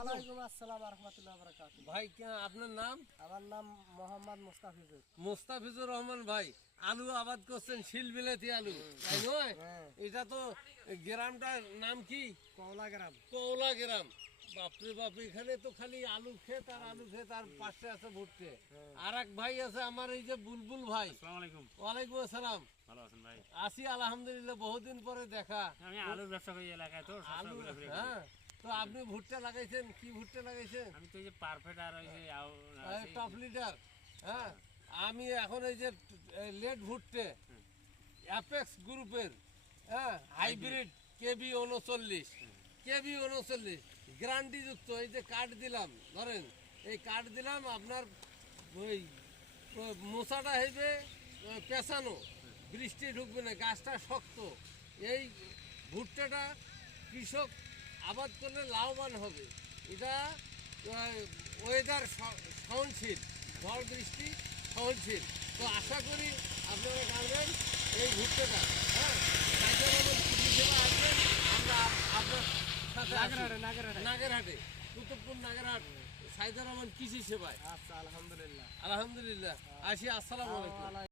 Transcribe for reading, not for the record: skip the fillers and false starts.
ওয়ালাইকুম আসসালাম ওয়া রাহমাতুল্লাহি ওয়া বারাকাতুহু। ভাই আপনার নাম? আমার নাম মোহাম্মদ মুস্তাফিজুর। মুস্তাফিজুর রহমান ভাই, আলু আবাদ করছেন শিলবিলাতি আলু, তাই নয়? এটা তো গ্রামটার নাম কি? কওলা গ্রাম। কওলা গ্রাম। বাপরে বাপ, এখানে তো খালি আলু ক্ষেত আর আলু ক্ষেত, আর পাশে আছে ভুট্টে। আর এক ভাই আছে আমার, এই যে বুলবুল ভাই। আসসালামু আলাইকুম। ওয়ালাইকুম আসসালাম। ভালো আছেন ভাই? আছি আলহামদুলিল্লাহ, বহুদিন পরে দেখা। আমি আলুর ব্যবসা করি এলাকায়, তো আলু, ঘুরে ঘুরে হ্যাঁ। তো আপনি ভুট্টা লাগাইছেন, কি ভুট্টা লাগাইছেন? আমি তো এই যে পারফেক্ট আর ওই যে টপ লিডার, হ্যাঁ। আমি এখন এই যে লেট ভুট্টে অ্যাপেক্স গ্রুপের, হ্যাঁ, হাইব্রিড কেবি 39, কেবি 39 গ্যারান্টিযুক্ত। এই যে কার্ড দিলাম, ধরেন এই কার্ড দিলাম, আপনার ওই মোচাটা হইবে পেঁচানো, বৃষ্টি ঢুকবে না, গাছটা শক্ত। এই ভুট্টাটা কৃষক আবাদ করলে লাভবান হবে। এটা ওয়েদার সহনশীল, ঝড় বৃষ্টি সহনশীল। তো আশা করি আপনারা জানবেন এই ভুট্টাটা, হ্যাঁ। কৃষি সেবা আসবেন, আমরা আপনার সাথে নাগেরহাটে, কুতুবপুর নাগেরহাট, সাইদুর রহমান কৃষি সেবায়। আচ্ছা, আলহামদুলিল্লাহ। আলহামদুলিল্লাহ, আসি। আসসালামু আলাইকুম।